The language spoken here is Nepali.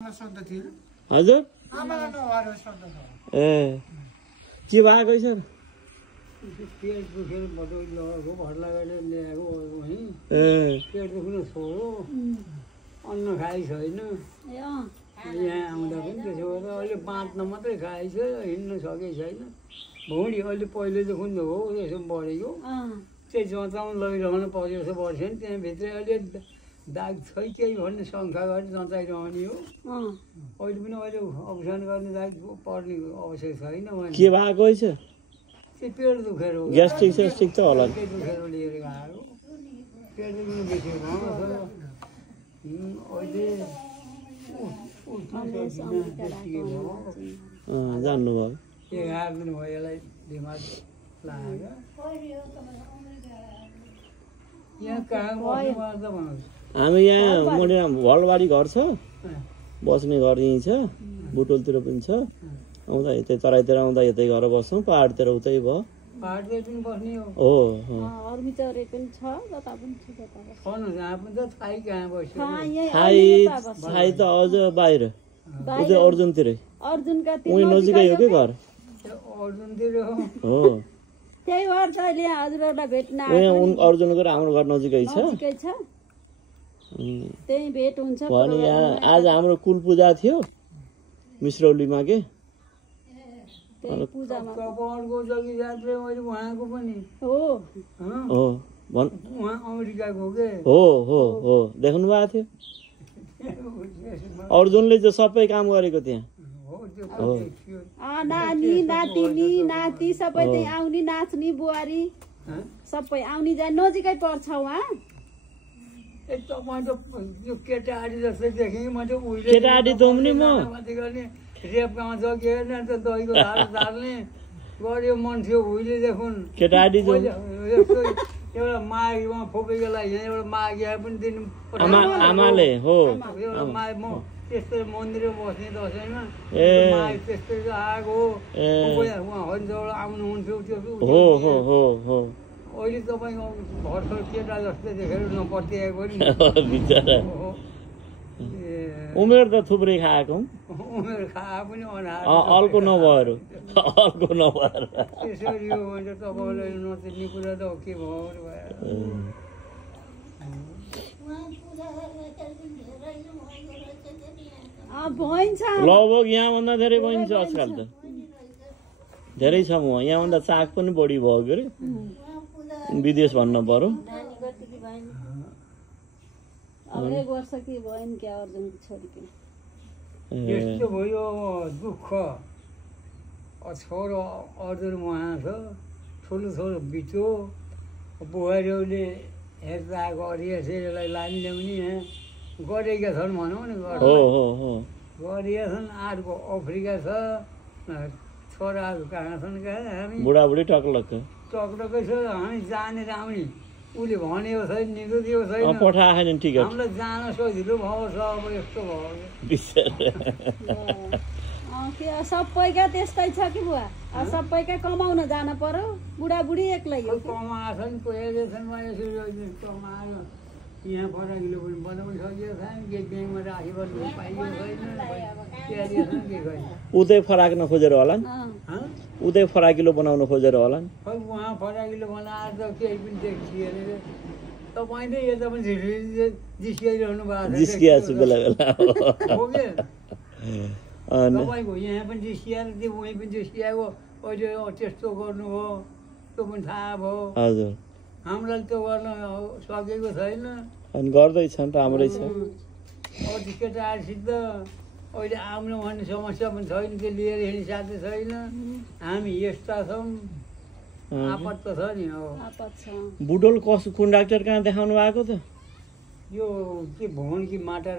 हजुर ए के भएको छ पेट दुखेर बटुको भर लगाएर ल्याएको वहीँ ए पेट दुख्नु छोडो अन्न खाइ छैन यहाँ आउँदा पनि त्यसो गर्दा अहिले बाँच्न मात्रै खाएछ हिँड्न सकेको छैन भुँडी अहिले पहिलेदेखि हो यसो बढेको त्यही जँचाउन लैरहनु पर्यो जस्तो पर्छ नि त्यहाँभित्रै अहिले दाग छै केही भन्ने शङ्का गरेर जँचाइरहने हो अहिले पनि अहिले अप्सन गर्ने दाग पर्ने आवश्यक छैन के भएको छ त्यो पेट दुखेर हो ग्यास्ट्रिक सेस्ट्रिक त होला पेट दुखेर लिएर गएको पेट दुख्नु बेसी भयो अहिले जान्नुभयो 11 दिन भयो यसलाई बिमार लाग्यो यहाँ कहाँ बस्नु त भन्नु हामी यहाँ मडिरा भलबारी घर छ बस्ने घर यहीँ छ बुटोलतिर पनि छ आउँदा यतै तराईतिर आउँदा यतै घर बस्छौँ पहाडतिर उतै भयो पहाडतिर पनि बस्ने हो अर्मिचौरे पनि छ जता पनि छ जता छन् जहाँ पनि त थाई कहाँ बस्यो थाई त अझ बाहिर उतै अर्जुनतिरै अर्जुनका उही नजिकै हो कि घर अर्जुनतिर हो त्यही भएर त अहिले हजुरहरूलाई भेट्न उही अर्जुनको र हाम्रो घर नजिकै छ नजिकै छ त्यही भेट हुन्छ भने यहाँ आज हाम्रो कुल पूजा थियो मिश्रौलीमा के त्यही पूजामा कपालको जगी जात्रे मैले उहाँको पनि हो हो भन् उहाँ अमेरिकाको के हो हो हो देख्नु भएको थियो अर्जुनले चाहिँ सबै काम गरेको त्यहाँ हो नानी नातिनी नाति सबै त्यही आउने नाच्ने बुहारी सबै आउने जाने नजिकै पर्छ उहाँ तपाईँ त यो केटाहारी जस्तै देखेँ मैले उहिले केटाहारी त पनि म गर्ने रेपमा जगेर त दहीको धार धार्ने गऱ्यो मान्छे उहिलेदेखि केटाहारी यस्तो एउटा माघमा फोपेको लागि यहाँ एउटा माघी आए पनि दिनु आमाले हो एउटा माघ म त्यस्तै मन्दिरमा बस्ने दसैँमा माघ त्यस्तै आएको उहाँ हन्जौड आउनुहुन्थ्यो त्यो हो हो हो हो अहिले तपाईँको भर्खर केटा जस्तै देखेर नपत्याएको बिचरा उमेर त थुप्रै खाएको उमेर खाए पनि अर्को नभएर अर्को नभएर त्यसरी हो भने तपाईँलाई नचिन्ने कुरा त के भयो लगभग यहाँभन्दा धेरै बहिन्छ आजकल त धेरै छ म यहाँभन्दा चाख पनि बढी भयो के अरे विदेश भन्न पर्यो यस्तो भयो दुःख छोरो अर्जुन उहाँ छ ठुलो छोरो बिचो बुहारीहरूले हेर्दा गरिएछ यसलाई लाइन ल्याउने गरेका छन् भनौँ नि गरिएका छन् अर्को अफ्रिका छ छोराहरू कहाँ छन् कहाँ हामी बुढाबुढी टक्लक्क टक्टकै छ हामी जानेर आउने उसले भनेको छैन निगुदिएको छैन पठाएन टिकट हामीलाई जान सजिलो भयो छ अब यस्तो भयो सबैका त्यस्तै छ कि बुवा सबैका कमाउन जान पर्यो बुढाबुढी एक्लै कमाएको छ नि कोहीमा यसरी कमायो यहाँ फराकिलो पनि बनाउनु सकिएको छैन के ब्याङ्कमा राखिबस्नु पाइएको छैन उतै फराक्न खोजेर होला उतै फराकिलो बनाउन खोजेर होला खै उहाँ फराकिलो बनाएर त केही पनि देखिएन तपाईँले यता पनि जिस्किआइरहनु भएको छ जिस्किया छु बेला बेला हो कि तपाईँको यहाँ पनि जिस्किएर त्यो उहीँ पनि जिस्किआएको अहिले त्यस्तो गर्नुभयो त्यो पनि थाहा भयो हजुर हामीलाई त्यो गर्न सकेको छैन अनि गर्दैछन् राम्रै छ अब त्यो केटाहरूसित अहिले आउनु भन्ने समस्या पनि छैन त्यो लिएर हिँड्ने साथै छैन हामी यस्ता छौँ आपत त छ नि हो बुटोल कुन डाक्टर कहाँ देखाउनु भएको त यो के भुँड कि माटा